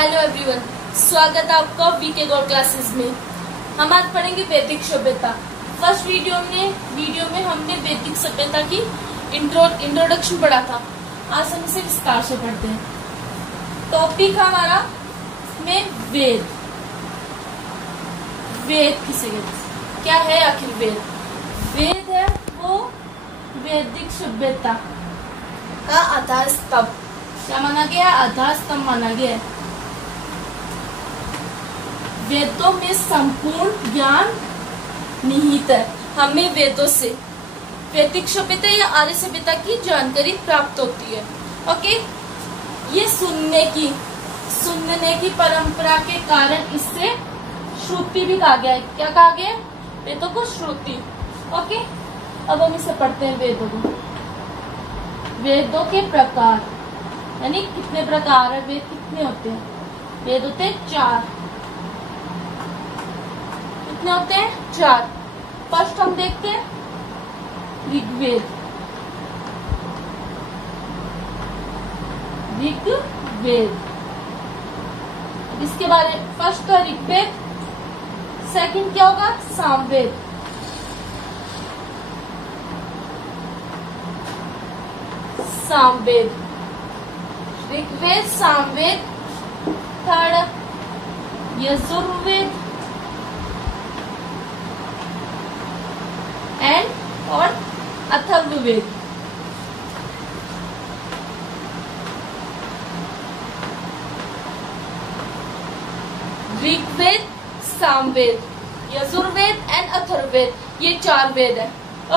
Hello everyone, स्वागत है आपका वीके गौर क्लासेस में। हम आज पढ़ेंगे वैदिक सभ्यता। फर्स्ट वीडियो में हमने वैदिक सभ्यता की इंट्रोडक्शन पढ़ा था। आज हम इसे विस्तार से पढ़ते हैं। टॉपिक हमारा में वेद। वेद किसे कहते हैं, क्या है आखिर वेद? वेद है वो वैदिक सभ्यता का आधार स्तंभ। क्या माना गया? आधार स्तंभ माना गया है। वेदों में संपूर्ण ज्ञान निहित है। हमें वेदों से वैदिक सभ्यता या आर्य सभ्यता की जानकारी प्राप्त होती है। ओके, ये सुनने की परंपरा के कारण इससे श्रुति भी कहा गया है। क्या कहा गया है? वेदों को श्रुति। ओके, अब हम इसे पढ़ते हैं। वेदों के प्रकार, यानी कितने प्रकार है वेद, कितने होते हैं? वेद होते हैं 4। कितने होते हैं? 4। फर्स्ट हम देखते हैं ऋग्वेद। इसके बारे में फर्स्ट तो ऋग्वेद, सेकंड क्या होगा? सामवेद। ऋग्वेद, सामवेद। थर्ड यजुर्वेद और अथर्ववेद। ऋग्वेद, सामवेद, यजुर्वेद एंड अथर्ववेद, ये 4 वेद है।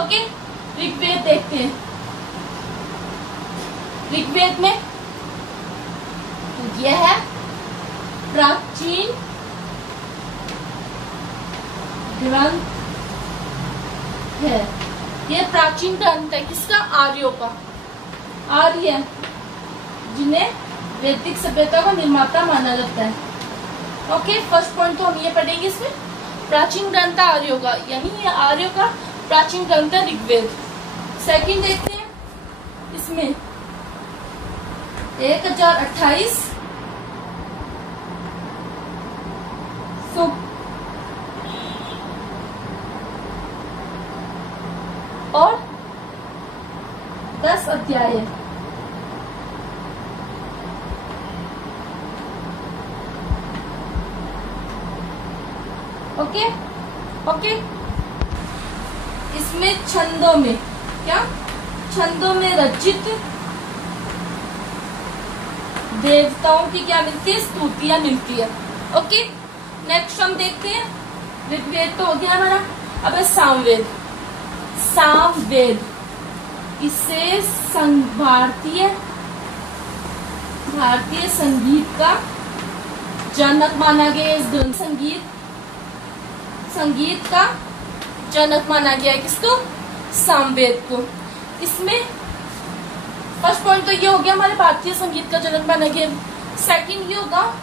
ओके, ऋग्वेद देखते हैं। ऋग्वेद में यह प्राचीन ग्रंथ है। यह प्राचीन ग्रंथ है किसका? आर्यों का। आर्य जिन्हें वैदिक सभ्यता का निर्माता माना जाता है। ओके, फर्स्ट पॉइंट तो हम ये पढ़ेंगे इसमें, प्राचीन ग्रंथ है आर्यों का, यानी ये आर्यों का प्राचीन ग्रंथ है ऋग्वेद। सेकंड देखते हैं इसमें 1028 सूक्त और 10 अध्याय। ओके, इसमें छंदों में छंदों में रचित देवताओं की क्या मिलती है? स्तुतियां मिलती है। ओके, नेक्स्ट हम देखते हैं, ऋग्वेद तो हो गया हमारा। अब है सामवेद। इसे भारतीय संगीत का जनक माना गया। इस ग्रंथ संगीत का जनक माना गया है। किसको? सामवेद को। इसमें फर्स्ट पॉइंट तो ये हो गया, हमारे भारतीय संगीत का जनक माना गया। सेकंड ये होगा,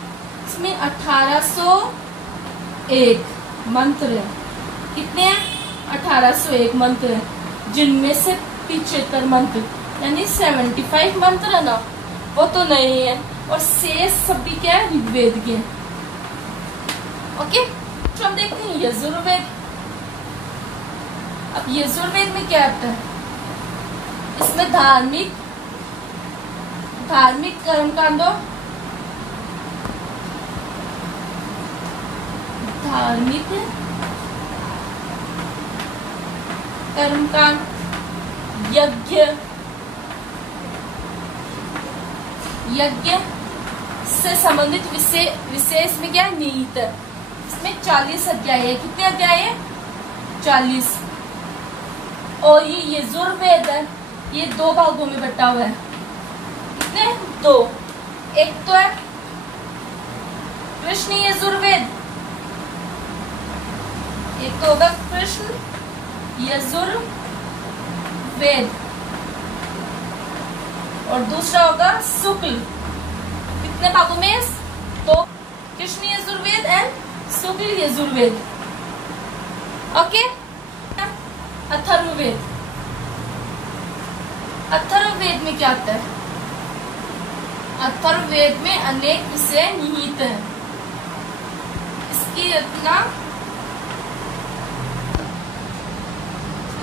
इसमें 1801 मंत्र है। कितने हैं? 1801 मंत्र है, जिनमें से 75 मंत्र यानी 75 मंत्र है ना, वो तो नहीं है, और शेष सभी क्या है? ऋग्वेद के। ओके, तो हम देखते हैं यजुर्वेद। अब यजुर्वेद में क्या आता है? इसमें धार्मिक कर्मकांडों, कर्मकांड, यज्ञ से संबंधित विशेष में क्या निहित है। इसमें 40 अध्याय है। कितने अध्याय है? 40। और ये यजुर्वेद है, ये 2 भागों में बटा हुआ है। कितने? 2। एक तो है कृष्ण यजुर्वेद, एक तो होगा कृष्ण यजुर्वेद, और दूसरा होगा शुक्ल। कितने भागों में? तो Krishna Yajurveda and Shukla Yajurveda. Okay, Atharvaveda. Atharvaveda में क्या आता है? अथर्ववेद में अनेक विषय निहित हैं। इसकी रचना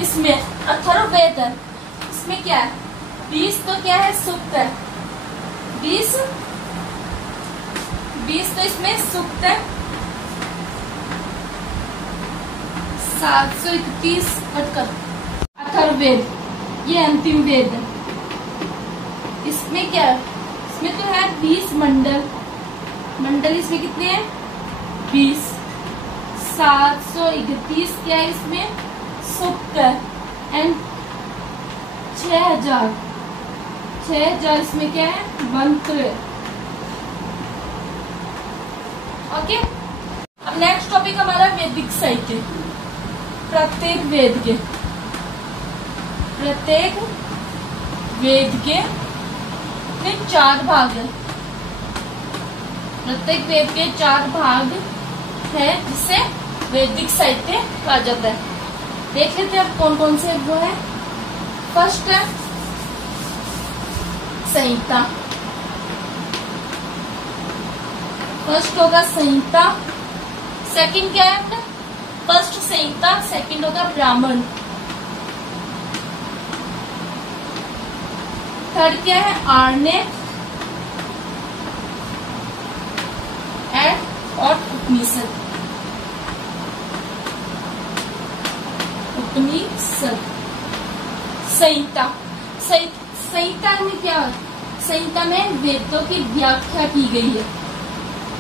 इसमें अथर्ववेद है, इसमें क्या है 20 तो क्या है सूक्त है, 20 तो इसमें सूक्त है, 731 कटकर अथर्ववेद ये अंतिम वेद है। इसमें क्या है, इसमें तो है 20 मंडल इसमें कितने हैं 20, 731 क्या है इसमें सूक्त है, एंड 6000 इसमें क्या है मंत्र। ओके, अब नेक्स्ट टॉपिक हमारा वैदिक साहित्य। प्रत्येक वेद के 4 भाग है, प्रत्येक वेद के 4 भाग है जिसे वैदिक साहित्य कहा जाता है। देख लेते हैं अब कौन कौन से वो है। फर्स्ट है संहिता, फर्स्ट होगा संहिता। सेकंड क्या है, फर्स्ट संहिता, सेकंड होगा ब्राह्मण। थर्ड क्या है आर्णव और उपनिषद। संहिता में क्या है, संहिता में वेदों की व्याख्या की गई है,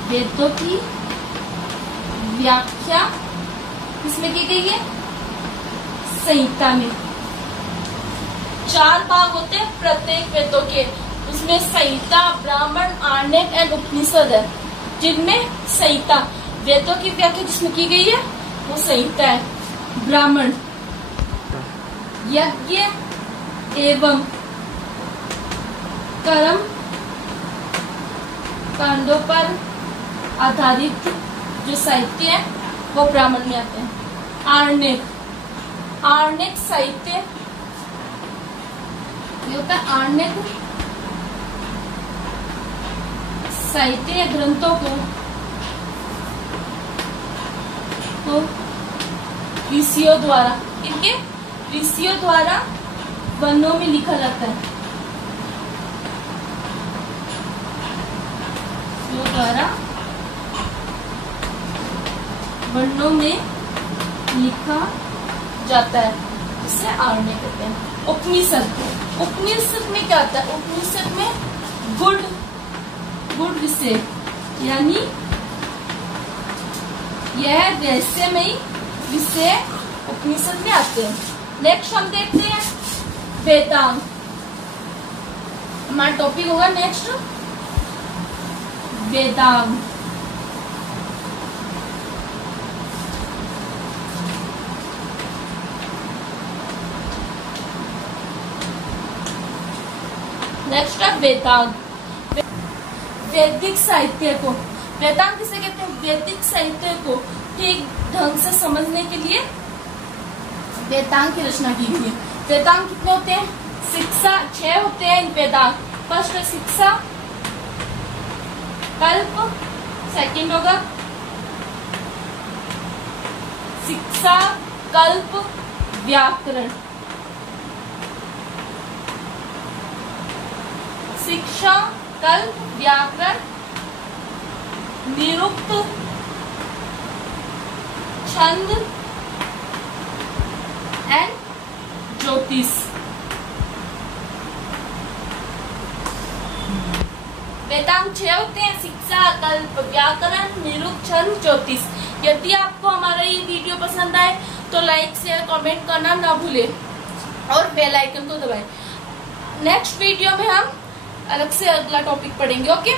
वेदों की व्याख्या किसमें की गई है संहिता में। 4 भाग होते हैं प्रत्येक वेदों के, उसमें संहिता, ब्राह्मण, आर्णव एंड उपनिषद है, जिनमें संहिता वेदों की व्याख्या जिसमें की गई है वो संहिता है। ब्राह्मण यज्ञ एवं कर्म कांडों पर आधारित जो साहित्य है वो ब्राह्मण में आते हैं। आर्णव साहित्य ये होता है, आर्णव साहित्य ग्रंथों को तो ऋषियों द्वारा, इनके ऋषियों द्वारा वनों में लिखा जाता है, द्वारा वर्णों में लिखा जाता है, जिसे आर्णव कहते हैं। उपनिषद में क्या आता है, उपनिषद में गुड़ विषय यानी यह रहस्यमयी विषय उपनिषद में आते हैं। नेक्स्ट हम देखते हैं वेदांग, हमारा टॉपिक होगा नेक्स्ट वेदांग। नेक्स्ट है वेदांग। वैदिक साहित्य को वेदांग किसे कहते हैं, वैदिक साहित्य को ठीक ढंग से समझने के लिए वेदांग की रचना की गई है। वेदांग कितने होते हैं, 6 होते हैं वेदांग। फर्स्ट है शिक्षा, कल्प, सेकंड होगा शिक्षा, कल्प, व्याकरण। शिक्षा, कल्प, व्याकरण, निरुक्त, छंद एंड ज्योतिष। वेदांग 6 होते हैं, शिक्षा, कल्प, व्याकरण, निरुक्त, छंद, ज्योतिष। यदि आपको हमारा ये वीडियो पसंद आए तो लाइक शेयर कमेंट करना ना भूले और बेल आइकन को दबाएं। नेक्स्ट वीडियो में हम अलग से अगला टॉपिक पढ़ेंगे। ओके।